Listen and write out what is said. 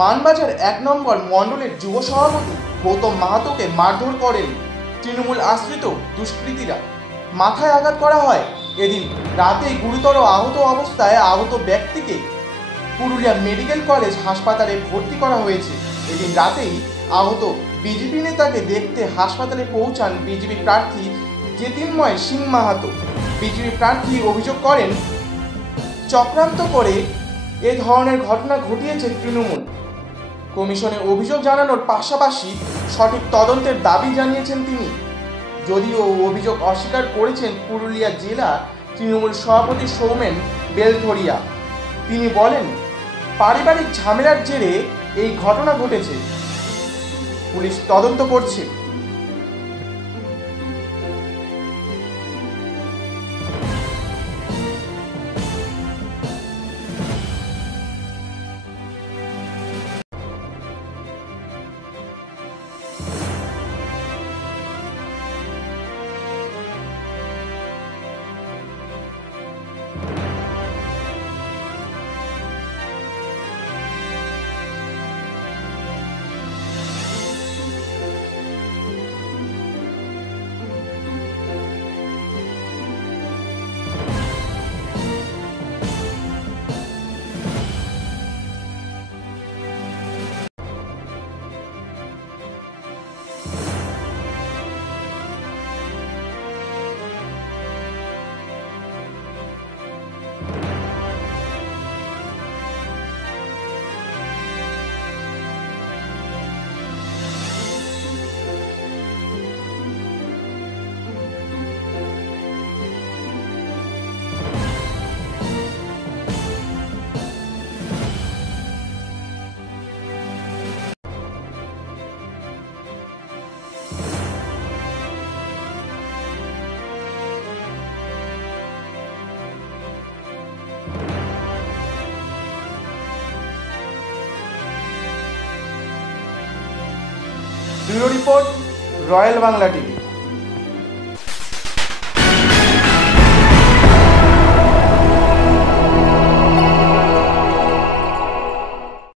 মানবাজার ১ নম্বর মণ্ডলের যুব সভাপতি গৌতম মাহাতোকে মারধর করেন তৃণমূল আশ্রিত দুষ্কৃতীরা। মাথায় আঘাত করা হয়। এদিন রাতেই গুরুতর আহত অবস্থায় আহত ব্যক্তিকে পুরুলিয়া মেডিকেল কলেজ হাসপাতালে ভর্তি করা হয়েছে। এদিন রাতেই আহত বিজেপি নেতাকে দেখতে হাসপাতালে পৌঁছান বিজেপি প্রার্থী জ্যোতির্ময় সিং মাহাতো। বিজেপি প্রার্থী অভিযোগ করেন, চক্রান্ত করে এ ধরনের ঘটনা ঘটিয়েছে তৃণমূল। কমিশনে অভিযোগ জানানোর পাশাপাশি সঠিক তদন্তের দাবি জানিয়েছেন তিনি। যদিও অভিযোগ অস্বীকার করেছেন পুরুলিয়া জেলা তৃণমূল সভাপতি সৌমেন বেলধরিয়া। তিনি বলেন, পারিবারিক ঝামেলার জেরে এই ঘটনা ঘটেছে, পুলিশ তদন্ত করছে। ব্যুরো রিপোর্ট, রয়্যাল বাংলা টিভি।